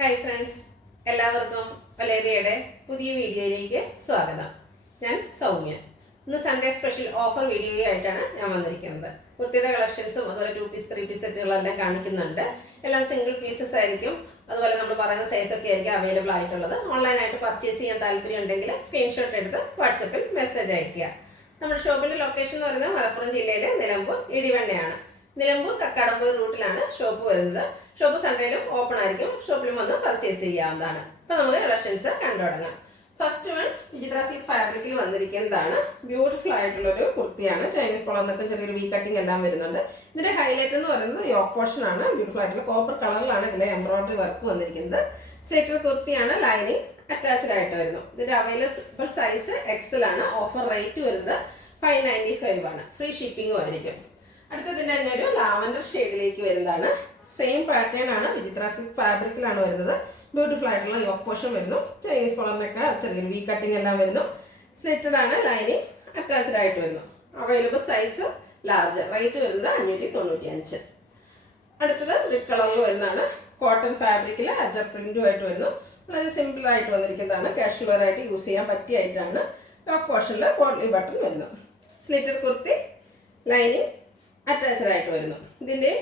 Hi friends, എല്ലാവർക്കും വലേറിയയുടെ പുതിയ വീഡിയോയിലേക്ക് സ്വാഗതം. ഞാൻ സൗമ്യ. ഇന്ന് സൺഡേ സ്പെഷ്യൽ ഓഫർ വീഡിയോ ആയിട്ടാണ് ഞാൻ വന്നിരിക്കുന്നത്. കുർത്തിയുടെ കളക്ഷൻസും അതുപോലെ 2 പീസ് 3 പീസ് സെറ്റുകളെല്ലാം കാണിക്കുന്നുണ്ട്. എല്ലാം സിംഗിൾ പീസസ് ആയിരിക്കും. അതുപോലെ നമ്മൾ പറയുന്ന സൈസൊക്കെ ആയിരിക്കും അവൈലബിൾ ആയിട്ടുള്ളത്. ഓൺലൈനായിട്ട് പർച്ചേസ് ചെയ്യാൻ താല്പര്യം ഉണ്ടെങ്കിൽ സ്ക്രീൻഷോട്ട് എടുത്ത് വാട്സപ്പിൽ മെസ്സേജ് അയയ്ക്കുക. നമ്മുടെ ഷോപ്പിൻ്റെ ലൊക്കേഷൻ എന്ന് പറയുന്നത് മലപ്പുറം ജില്ലയിലെ നിലമ്പൂർ ഇടിവണ്ണയാണ്. നിലമ്പൂർ കക്കാടമ്പൂർ റൂട്ടിലാണ് ഷോപ്പ് വരുന്നത്. ഷോപ്പ് സൺഡേയിലും ഓപ്പൺ ആയിരിക്കും. ഷോപ്പിലും വന്ന് പർച്ചേസ് ചെയ്യാവുന്നതാണ്. അപ്പോൾ നമുക്ക് കളക്ഷൻസ് കണ്ടു തുടങ്ങാം. ഫസ്റ്റ് വൺ വിചിത്ര സിൽക്ക് ഫാബ്രിക്കിൽ വന്നിരിക്കുന്നതാണ്. ബ്യൂട്ടിഫുൾ ആയിട്ടുള്ളൊരു കുർത്തിയാണ്. ചൈനീസ് കോളറിനൊക്കെ ചെറിയൊരു വി കട്ടിങ് എല്ലാം വരുന്നുണ്ട്. ഇതിന്റെ ഹൈലൈറ്റ് എന്ന് പറയുന്നത് യോക്ക് പോർഷൻ ആണ്. ബ്യൂട്ടിഫുൾ ആയിട്ടുള്ള കോപ്പർ കളറിലാണ് ഇതിലെ എംബ്രോയിഡറി വർക്ക് വന്നിരിക്കുന്നത്. സ്ലിറ്റർ കുർത്തിയാണ്. ലൈനിങ് അറ്റാച്ച്ഡ് ആയിട്ട് വരുന്നു. ഇതിന്റെ അവൈലബിൾ സൈസ് എക്സൽ ആണ്. ഓഫർ റേറ്റ് വരുന്നത് 595 ആണ്. ഫ്രീ ഷിപ്പിംഗും ആയിരിക്കും. അടുത്തതിൻ്റെ തന്നെ ഒരു ലാവൻഡർ ഷെയ്ഡിലേക്ക് വരുന്നതാണ്. സെയിം പാറ്റേൺ ആണ്. വിചിത്ര സിൽക്ക് ഫാബ്രിക്കിലാണ് വരുന്നത്. ബ്യൂട്ടിഫുൾ ആയിട്ടുള്ള യോക്ക് പോർഷൻ വരുന്നു. ചൈനീസ് കോളറിനൊക്കെ ചെറിയൊരു വി കട്ടിങ് എല്ലാം വരുന്നു. സ്ലിറ്റഡ് ആണ്. ലൈനിങ് അറ്റാച്ച്ഡ് ആയിട്ട് വരുന്നു. Available size large. റേറ്റ് വരുന്നത് 595. അടുത്തത് റെഡ് കളറിൽ വരുന്നതാണ്. കോട്ടൺ ഫാബ്രിക്കിൽ അജർ പ്രിന്റുമായിട്ട് വരുന്നു. വളരെ സിമ്പിൾ ആയിട്ട് വന്നിരിക്കുന്നതാണ്. കാഷ്വൽ വെയർ ആയിട്ട് യൂസ് ചെയ്യാൻ പറ്റിയ ആയിട്ടാണ്. യോക്ക് പോർഷനിൽ പോട്ട്ലി ബട്ടൺ വരുന്നു. സ്ലിറ്റഡ് കുർത്തി, ലൈനിങ് അറ്റാച്ച്ഡ് ആയിട്ട് വരുന്നു. ഇതിൻ്റെ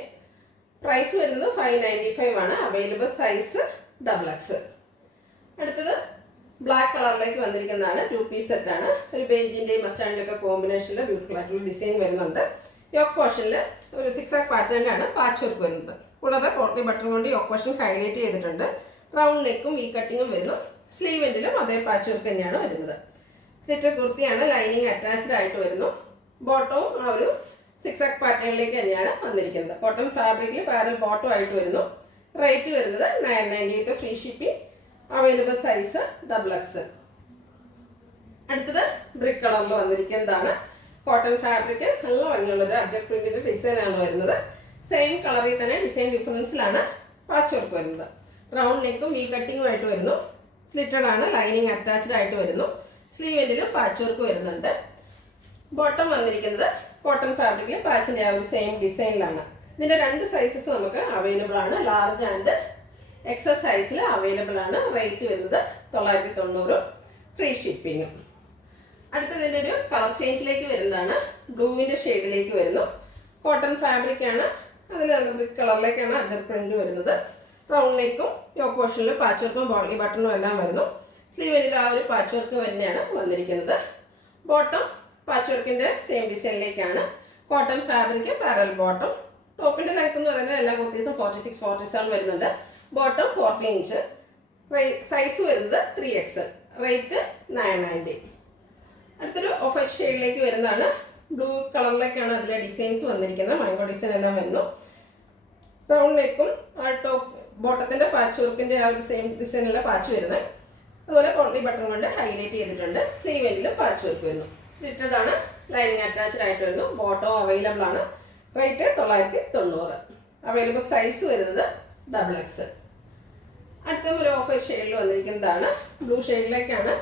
പ്രൈസ് വരുന്നത് 595 ആണ്. Available size XXL. അടുത്തത് ബ്ലാക്ക് കളറിലേക്ക് വന്നിരിക്കുന്നതാണ്. 2 പീസ് സെറ്റാണ്. ഒരു ബേജിൻ്റെയും മസ്റ്റാൻഡിൻ്റെ ഒക്കെ കോമ്പിനേഷനിൽ ബ്യൂട്ടിഫുൾ ആയിട്ടുള്ള ഡിസൈൻ വരുന്നുണ്ട്. യോക്ക് പോർഷനിൽ ഒരു 6 പാറ്റേണിലാണ് പാച്ച് വർക്ക് വരുന്നത്. കൂടാതെ പോട്ട്ലി ബട്ടൺ കൊണ്ട് യോക്ക് പോർഷൻ ഹൈലൈറ്റ് ചെയ്തിട്ടുണ്ട്. റൗണ്ട് നെക്കും വി കട്ടിങ്ങും വരുന്നു. സ്ലീവ് എൻഡിലും അതേ പാച്ച് വർക്ക് തന്നെയാണ് വരുന്നത്. സ്ലിറ്റർ കുർത്തിയാണ്. ലൈനിങ് അറ്റാച്ച്ഡ് ആയിട്ട് വരുന്നു. ബോട്ടവും ആ ഒരു 6 പാറ്റേണിലേക്ക് തന്നെയാണ് വന്നിരിക്കുന്നത്. കോട്ടൺ ഫാബ്രിക്കിൽ പാരൽ ബോട്ടം ആയിട്ട് വരുന്നു. റേറ്റ് വരുന്നത് 990 വിത്ത് free shipping. Available size XXL. അടുത്തത് ബ്രിക്ക് കളറിൽ വന്നിരിക്കുന്നതാണ്. കോട്ടൺ ഫാബ്രിക് നല്ല ഭംഗിയുള്ളൊരു അജർ പ്രിന്റിന്റെ ഡിസൈനാണ് വരുന്നത്. സെയിം കളറിൽ തന്നെ ഡിസൈൻ ഡിഫറൻസിലാണ് പാച്ച് വർക്ക് വരുന്നത്. റൗണ്ട് നെക്കും വി കട്ടിങ്ങുമായിട്ട് വരുന്നു. സ്ലിറ്റഡ് ആണ്. ലൈനിങ് അറ്റാച്ച്ഡ് ആയിട്ട് വരുന്നു. സ്ലീവ് എൻഡിലും പാച്ച് വർക്ക് വരുന്നുണ്ട്. ബോട്ടം വന്നിരിക്കുന്നത് കോട്ടൺ ഫാബ്രിക്കിൽ പാച്ചിൻ്റെ ആ ഒരു സെയിം ഡിസൈനിലാണ്. ഇതിൻ്റെ 2 സൈസസ് നമുക്ക് അവൈലബിൾ ആണ്. ലാർജ് ആൻഡ് XS സൈസിൽ അവൈലബിൾ ആണ്. റേറ്റ് വരുന്നത് 990, ഫ്രീ ഷിപ്പിങ്ങും. അടുത്തതിൻ്റെ ഒരു കളർ ചേഞ്ചിലേക്ക് വരുന്നതാണ്. ബ്ലൂവിൻ്റെ ഷെയ്ഡിലേക്ക് വരുന്നു. കോട്ടൺ ഫാബ്രിക് ആണ്. അതിൽ ബ്രിക്ക് കളറിലേക്കാണ് അജർ പ്രിന്റ് വരുന്നത്. റൗണ്ട് നെക്കും യോക്ക് പോർഷനിൽ പാച്ച് വർക്കും ബോളി ബട്ടണും എല്ലാം വരുന്നു. സ്ലീവിൽ ആ ഒരു പാച്ച് വർക്ക് തന്നെയാണ് വന്നിരിക്കുന്നത്. ബോട്ടം പാച്ച് വർക്കിൻ്റെ സെയിം ഡിസൈനിലേക്കാണ്. Cotton fabric parallel bottom. ടോപ്പിൻ്റെ ലെങ്ത് എന്ന് പറയുന്നത് എല്ലാ കുർത്തീസും 46, 47 വരുന്നുണ്ട്. Bottom 40 inch. സൈസ് വരുന്നത് 3XL. റേറ്റ് 990. അടുത്തൊരു ഓഫ് വൈറ്റ് ഷെയ്ഡിലേക്ക് വരുന്നതാണ്. ബ്ലൂ കളറിലേക്കാണ് അതിലെ ഡിസൈൻസ് വന്നിരിക്കുന്നത്. മാംഗോ ഡിസൈൻ എല്ലാം വരുന്നു. റൗണ്ട് നെക്കും ആ ടോപ്പ് ബോട്ടത്തിൻ്റെ പാച്ച് വർക്കിൻ്റെ ആ ഒരു സെയിം ഡിസൈനിലുള്ള പാച്ച് വരുന്നത്. അതുപോലെ പോട്ട്ലി ബട്ടൺ കൊണ്ട് ഹൈലൈറ്റ് ചെയ്തിട്ടുണ്ട്. സ്ലീവ് എൻഡിലും പാച്ച് വർക്ക് വരുന്നു. സ്ലിറ്റഡ് ആണ്. ലൈനിങ് അറ്റാച്ച്ഡ് ആയിട്ട് വരുന്നു. ബോട്ടോ അവൈലബിൾ ആണ്. റേറ്റ് 990. അവൈലബിൾ സൈസ് വരുന്നത് XXL. അടുത്ത ഒരു ഓഫ് വൈറ്റ് ഷെയ്ഡിൽ വന്നിരിക്കുന്നതാണ്. ബ്ലൂ ഷെയ്ഡിലേക്കാണ്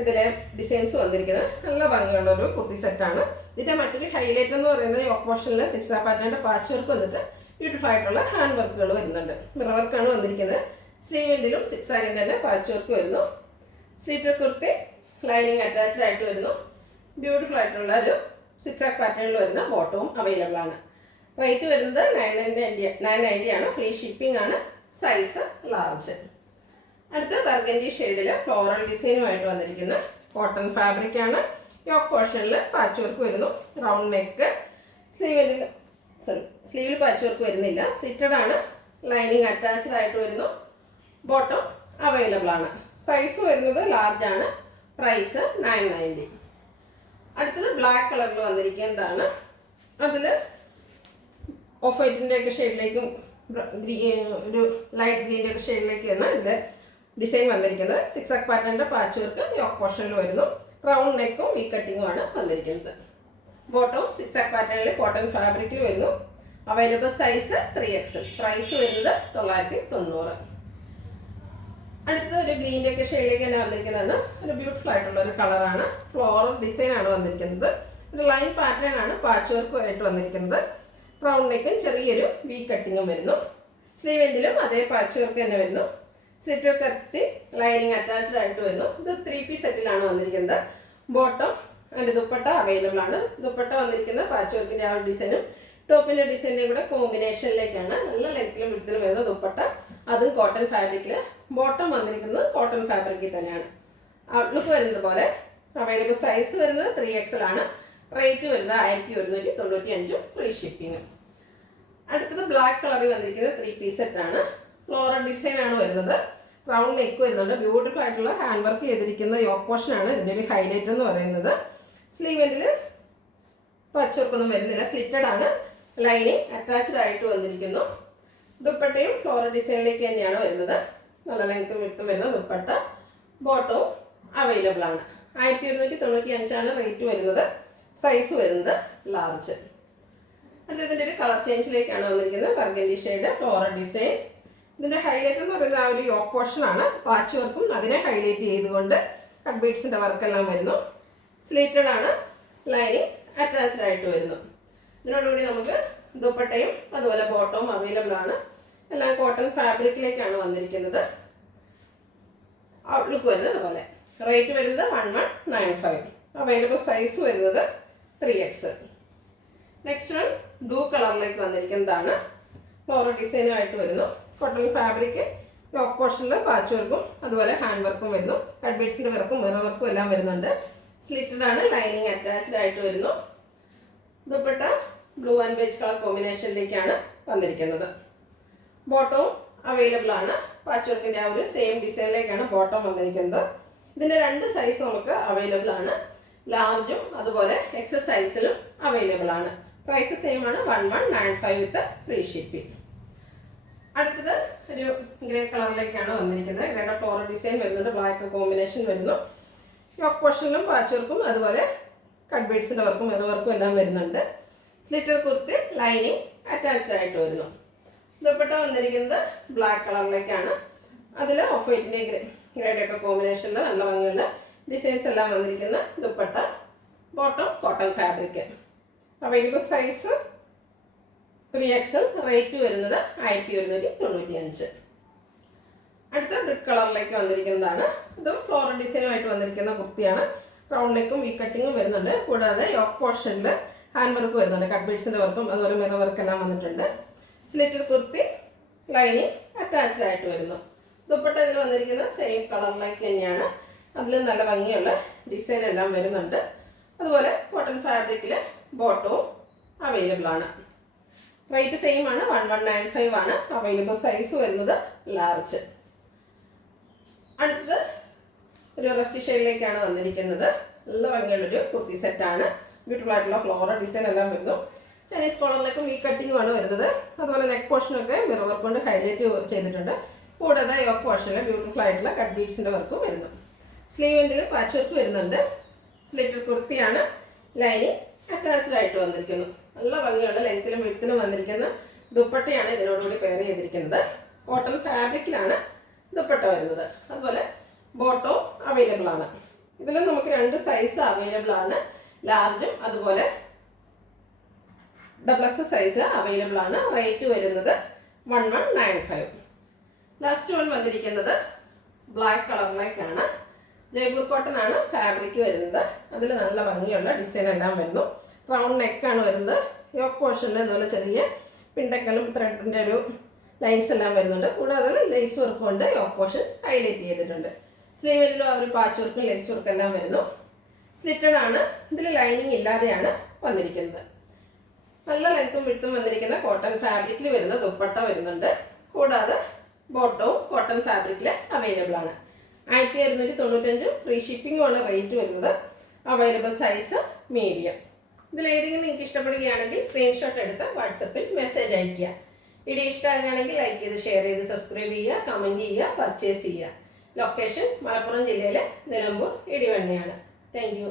ഇതിലെ ഡിസൈൻസ് വന്നിരിക്കുന്നത്. നല്ല ഭംഗിയുള്ള ഒരു കുർത്തി സെറ്റാണ്. ഇതിൻ്റെ മറ്റൊരു ഹൈലൈറ്റ് എന്ന് പറയുന്നത് യോക്ക് പോർഷനിൽ 6 പാറ്റേണിൻ്റെ പാച്ച് വർക്ക് വന്നിട്ട് ബ്യൂട്ടിഫുൾ ആയിട്ടുള്ള ഹാൻഡ് വർക്കുകൾ വരുന്നുണ്ട്. മിറർ വർക്കാണ് വന്നിരിക്കുന്നത്. സ്ലീവ് എൻഡിലും 6 ആയിട്ട് തന്നെ പാച്ച് വർക്ക് വരുന്നു. സ്ലിറ്റർ കുർത്തി, ലൈനിങ് അറ്റാച്ച്ഡ് ആയിട്ട് വരുന്നു. ബ്യൂട്ടിഫുൾ ആയിട്ടുള്ള ഒരു 6 പാറ്റേണിൽ വരുന്ന ബോട്ടവും അവൈലബിൾ ആണ്. റേറ്റ് വരുന്നത് 990 ആണ്. ഫ്രീ ഷിപ്പിംഗ് ആണ്. Size large. അടുത്ത ബർഗൻഡി ഷെയ്ഡിൽ ഫ്ലോറൽ ഡിസൈനുമായിട്ട് വന്നിരിക്കുന്ന കോട്ടൺ ഫാബ്രിക് ആണ്. യോക്ക് പോർഷനിൽ പാച്ച് വർക്ക് വരുന്നു. Round neck. സ്ലീവിൽ പാച്ച് വർക്ക് വരുന്നില്ല. സ്ലിറ്റഡ് ആണ്. ലൈനിങ് അറ്റാച്ച്ഡ് ആയിട്ട് വരുന്നു. ബോട്ടം അവൈലബിൾ ആണ്. സൈസ് വരുന്നത് ലാർജ് ആണ്. പ്രൈസ് 990. അടുത്തത് ബ്ലാക്ക് കളറിൽ വന്നിരിക്കുന്നതാണ്. അതിൽ ഓഫ് വൈറ്റിൻ്റെ ഒക്കെ ഷെയ്ഡിലേക്കും ഒരു ലൈറ്റ് ഗ്രീൻ്റെ ഒക്കെ ഷെയ്ഡിലേക്കാണ് ഇതിൽ ഡിസൈൻ വന്നിരിക്കുന്നത്. 6 പാറ്റേണിൻ്റെ പാച്ച് വർക്ക് യോക്ക് പോർഷനിൽ വരുന്നു. റൗണ്ട് നെക്കും വി കട്ടിങ്ങും ആണ് വന്നിരിക്കുന്നത്. ബോട്ടം 6 പാറ്റേണിൽ കോട്ടൺ ഫാബ്രിക്കിൽ വരുന്നു. Available size 3XL. പ്രൈസ് വരുന്നത് 990. അടുത്ത ഒരു ഗ്രീൻ്റെ ഒക്കെ ഷെയ്ഡിലേക്ക് തന്നെ വന്നിരിക്കുന്നതാണ്. ഒരു ബ്യൂട്ടിഫുൾ ആയിട്ടുള്ള ഒരു കളറാണ്. ഫ്ലോറൽ ഡിസൈൻ ആണ് വന്നിരിക്കുന്നത്. ഒരു ലൈൻ പാറ്റേൺ ആണ് പാച്ച് വർക്ക് ആയിട്ട് വന്നിരിക്കുന്നത്. റൗണ്ട് നെക്കും ചെറിയൊരു വി കട്ടിങ്ങും വരുന്നു. സ്ലീവ് എൻഡിലും അതേ പാച്ച് വർക്ക് തന്നെ വരുന്നു. സ്ലിറ്റർ കത്തി ലൈനിങ് അറ്റാച്ച്ഡ് ആയിട്ട് വരുന്നു. ഇത് 3 പീസ് സെറ്റിലാണ് വന്നിരിക്കുന്നത്. ബോട്ടം അതിൻ്റെ ദുപ്പട്ട അവൈലബിൾ ആണ്. ദുപ്പട്ട വന്നിരിക്കുന്നത് പാച്ച് വർക്കിൻ്റെ ആ ഒരു ഡിസൈനും ടോപ്പിൻ്റെ ഡിസൈനിൻ്റെ കൂടെ കോമ്പിനേഷനിലേക്കാണ്. നല്ല ലെങ്ത്തിലും വിഡ്ത്തിലും വരുന്ന ദുപ്പട്ട, അതും കോട്ടൺ ഫാബ്രിക്കിൽ. ബോട്ടം വന്നിരിക്കുന്നത് കോട്ടൺ ഫാബ്രിക്കിൽ തന്നെയാണ്. ഔട്ട്ലുക്ക് വരുന്നത് പോലെ അവൈലബിൾ സൈസ് വരുന്നത് 3XL ആണ്. റേറ്റ് വരുന്നത് 1195, ഫ്രീ ഷിപ്പിംഗ്. അടുത്തത് ബ്ലാക്ക് കളറിൽ വന്നിരിക്കുന്നത് 3 പീസ് സെറ്റാണ്. ഫ്ലോറൽ ഡിസൈൻ ആണ് വരുന്നത്. റൗണ്ട് നെക്ക് വരുന്നുണ്ട്. ബ്യൂട്ടിഫുൾ ആയിട്ടുള്ള ഹാൻഡ് വർക്ക് ചെയ്തിരിക്കുന്ന യോക്ക് പോർഷൻ ആണ് ഇതിൻ്റെ ഒരു ഹൈലൈറ്റ് എന്ന് പറയുന്നത്. സ്ലീവെൻറ്റിൽ പച്ച് വർക്കൊന്നും വരുന്നില്ല, സ്ലിറ്റഡ് ആണ്. ലൈനിങ് അറ്റാച്ച്ഡ് ആയിട്ട് വന്നിരിക്കുന്നു. ദുപ്പട്ടയും ഫ്ലോറൽ ഡിസൈനിലേക്ക് തന്നെയാണ് വരുന്നത്. നല്ല ലെങ്ത്തും വിട്ടും വരുന്ന ദുപ്പട്ട. ബോട്ടവും അവൈലബിൾ ആണ്. 1195 റേറ്റ് വരുന്നത്. സൈസ് വരുന്നത് ലാർജ്. അതിൻ്റെ ഒരു കളർ ചേഞ്ചിലേക്കാണ് വന്നിരിക്കുന്നത്. Burgundy shade floral design. ഇതിൻ്റെ ഹൈലൈറ്റ് എന്ന് പറയുന്നത് ആ ഒരു യോക്ക് പോർഷൻ ആണ്. പാച്ച് വർക്കും അതിനെ ഹൈലൈറ്റ് ചെയ്തുകൊണ്ട് കട്ട് ബീഡ്സിൻ്റെ വർക്കെല്ലാം വരുന്നു. സ്ലീറ്റഡ് ആണ്. ലൈനിങ് അറ്റാച്ച്ഡ് ആയിട്ട് വരുന്നു. ഇതിനോടുകൂടി നമുക്ക് ദുപ്പട്ടയും അതുപോലെ ബോട്ടവും അവൈലബിൾ ആണ്. എല്ലാം കോട്ടൺ ഫാബ്രിക്കിലേക്കാണ് വന്നിരിക്കുന്നത്. ഔട്ട്ലുക്ക് വരുന്നത് പോലെ. റേറ്റ് വരുന്നത് 1195. അവൈലബിൾ സൈസ് വരുന്നത് 3X. നെക്സ്റ്റ് വൺ ബ്ലൂ കളറിലേക്ക് വന്നിരിക്കുന്നതാണ്. ഫ്ലോറൽ ഡിസൈനുമായിട്ട് വരുന്നു. Cotton fabric. യോക്ക് പോർഷനിൽ പാച്ച് വർക്കും അതുപോലെ ഹാൻഡ് വർക്കും വരുന്നു. കട്ട് ബീഡ്സിൻ്റെ വർക്കും മിറർ വർക്കും എല്ലാം വരുന്നുണ്ട്. സ്ലിറ്റഡ് ആണ്. ലൈനിങ് അറ്റാച്ച്ഡ് ആയിട്ട് വരുന്നു. Dupatta blue and beige colour കോമ്പിനേഷനിലേക്കാണ് വന്നിരിക്കുന്നത്. ബോട്ടവും അവൈലബിൾ ആണ്. പാച്ച് വർക്കിൻ്റെ ആ ഒരു സെയിം ഡിസൈനിലേക്കാണ് ബോട്ടം വന്നിരിക്കുന്നത്. ഇതിൻ്റെ 2 സൈസ് നമുക്ക് അവൈലബിൾ ആണ്. ലാർജും അതുപോലെ എക്സസ് സൈസിലും അവൈലബിൾ ആണ്. പ്രൈസ് സെയിം ആണ്. 1195 വിത്ത് ഫ്രീ ഷിപ്പിംഗ്. അടുത്തത് ഒരു ഗ്രേ കളറിലേക്കാണ് വന്നിരിക്കുന്നത്. ഗ്രേയുടെ ഫ്ലോറൽ ഡിസൈൻ വരുന്നുണ്ട്. ബ്ലാക്ക് കോമ്പിനേഷൻ വരുന്നു. യോക്ക് പോർഷനിലും പാച്ച് വർക്കും അതുപോലെ കട്ട് ബീഡ്സിൻ്റെ വർക്കും മിറർ വർക്കും എല്ലാം വരുന്നുണ്ട്. സ്ലിറ്റർ കുർത്തി ലൈനിങ് അറ്റാച്ച്ഡ് ആയിട്ട് വരുന്നു. ദുപ്പട്ട വന്നിരിക്കുന്നത് ബ്ലാക്ക് കളറിലേക്കാണ്. അതിൽ ഓഫ് വൈറ്റിൻ്റെ ഗ്രേയുടെ ഒക്കെ കോമ്പിനേഷനിൽ നല്ല ഭംഗിയുള്ള ഡിസൈൻസ് എല്ലാം വന്നിരിക്കുന്ന dupatta. Bottom cotton fabric. Available size 3XL. Rate വരുന്നത് 1195. അടുത്ത ബ്രിക്ക് കളറിലേക്ക് വന്നിരിക്കുന്നതാണ്. ഇതും ഫ്ലോറൽ ഡിസൈനുമായിട്ട് വന്നിരിക്കുന്ന കുർത്തിയാണ്. റൗണ്ട് നെക്കും വി കട്ടിങ്ങും വരുന്നുണ്ട്. കൂടാതെ യോക്ക് പോർഷനിൽ ഹാൻഡ് വർക്ക് വരുന്നുണ്ട്. കട്ട് ബീഡ്സിൻ്റെ വർക്കും അതുപോലെ മിറർ വർക്കെല്ലാം വന്നിട്ടുണ്ട്. സ്ലിറ്റഡ് കുർത്തി ലൈനിങ് അറ്റാച്ച്ഡ് ആയിട്ട് വരുന്നു. ദുപ്പട്ട ഇതിൽ വന്നിരിക്കുന്ന സെയിം കളറിലേക്ക് തന്നെയാണ്. അതിൽ നല്ല ഭംഗിയുള്ള ഡിസൈൻ എല്ലാം വരുന്നുണ്ട്. അതുപോലെ കോട്ടൺ ഫാബ്രിക്കിൽ ബോട്ടവും അവൈലബിൾ ആണ്. റേറ്റ് സെയിം ആണ്. 1195 ആണ്. അവൈലബിൾ സൈസ് വരുന്നത് ലാർജ്. അടുത്തത് ഒരു റസ്റ്റ് ഷെയ്ഡിലേക്കാണ് വന്നിരിക്കുന്നത്. നല്ല ഭംഗിയുള്ളൊരു കുർത്തി സെറ്റാണ്. ബ്യൂട്ടിഫുൾ ആയിട്ടുള്ള ഫ്ലോറൽ ഡിസൈൻ എല്ലാം വരുന്നു. ചൈനീസ് കോളറിലേക്കും ഈ കട്ടിങ്ങുമാണ് വരുന്നത്. അതുപോലെ നെക്ക് പോർഷനൊക്കെ മിറർ വർക്ക് കൊണ്ട് ഹൈലൈറ്റ് ചെയ്തിട്ടുണ്ട്. കൂടാതെ യോക്ക് പോർഷനിൽ ബ്യൂട്ടിഫുൾ ആയിട്ടുള്ള കട്ട് ബീഡ്സിൻ്റെ വർക്കും വരുന്നു. സ്ലീവെൻറ്റിൽ പാച്ച് വർക്ക് വരുന്നുണ്ട്. സ്ലിറ്റർ കുർത്തിയാണ്. ലൈനിങ് അറ്റാച്ച്ഡ് ആയിട്ട് വന്നിരിക്കുന്നു. നല്ല ഭംഗിയുള്ള ലെങ്ത്തിലും വിഡ്ത്തിലും വന്നിരിക്കുന്ന ദുപ്പട്ടയാണ് ഇതിനോടുകൂടി പെയർ ചെയ്തിരിക്കുന്നത്. കോട്ടൺ ഫാബ്രിക്കിലാണ് ദുപ്പട്ട വരുന്നത്. അതുപോലെ ബോട്ടോ അവൈലബിൾ ആണ്. ഇതിൽ നമുക്ക് 2 സൈസ് അവൈലബിൾ ആണ്. ലാർജും അതുപോലെ XXL സൈസ് അവൈലബിൾ ആണ്. റേറ്റ് വരുന്നത് 1195. ലാസ്റ്റ് വൺ വന്നിരിക്കുന്നത് ബ്ലാക്ക് കളറിലേക്കാണ്. ജയ്പൂർ കോട്ടൺ ആണ് ഫാബ്രിക് വരുന്നത്. അതിൽ നല്ല ഭംഗിയുള്ള ഡിസൈൻ എല്ലാം വരുന്നു. റൗണ്ട് നെക്കാണ് വരുന്നത്. യോക്ക് പോർഷനിൽ അതുപോലെ ചെറിയ പിണ്ടക്കലും ത്രെഡിൻ്റെ ഒരു ലൈൻസ് എല്ലാം വരുന്നുണ്ട്. കൂടാതെ ലേസ് വർക്ക് കൊണ്ട് യോക്ക് പോർഷൻ ഹൈലൈറ്റ് ചെയ്തിട്ടുണ്ട്. സ്ലീവിലും അവർ പാച്ച് വർക്കും ലേസ് വർക്കും എല്ലാം വരുന്നു. സ്ലിറ്റഡ് ആണ്. ഇതിൽ ലൈനിങ് ഇല്ലാതെയാണ് വന്നിരിക്കുന്നത്. നല്ല ലെങ്ത്തും വിട്ടും വന്നിരിക്കുന്ന കോട്ടൺ ഫാബ്രിക്കിൽ വരുന്ന ദുപ്പട്ട വരുന്നുണ്ട്. കൂടാതെ ബോട്ടവും കോട്ടൺ ഫാബ്രിക്കിൽ അവൈലബിൾ ആണ്. 1295 ഫ്രീ ഷിപ്പിംഗുമാണ് റേറ്റ് വരുന്നത്. Available size medium. ഇതിലേതെങ്കിലും നിങ്ങൾക്ക് ഇഷ്ടപ്പെടുകയാണെങ്കിൽ സ്ക്രീൻഷോട്ട് എടുത്ത് വാട്സപ്പിൽ മെസ്സേജ് അയയ്ക്കുക. വീഡിയോ ഇഷ്ടമാകുകയാണെങ്കിൽ ലൈക്ക് ചെയ്ത് ഷെയർ ചെയ്ത് സബ്സ്ക്രൈബ് ചെയ്യുക, കമൻറ്റ് ചെയ്യുക, പർച്ചേസ് ചെയ്യുക. ലൊക്കേഷൻ മലപ്പുറം ജില്ലയിലെ നിലമ്പൂർ ഇടിവണ്ണയാണ്. Thank you.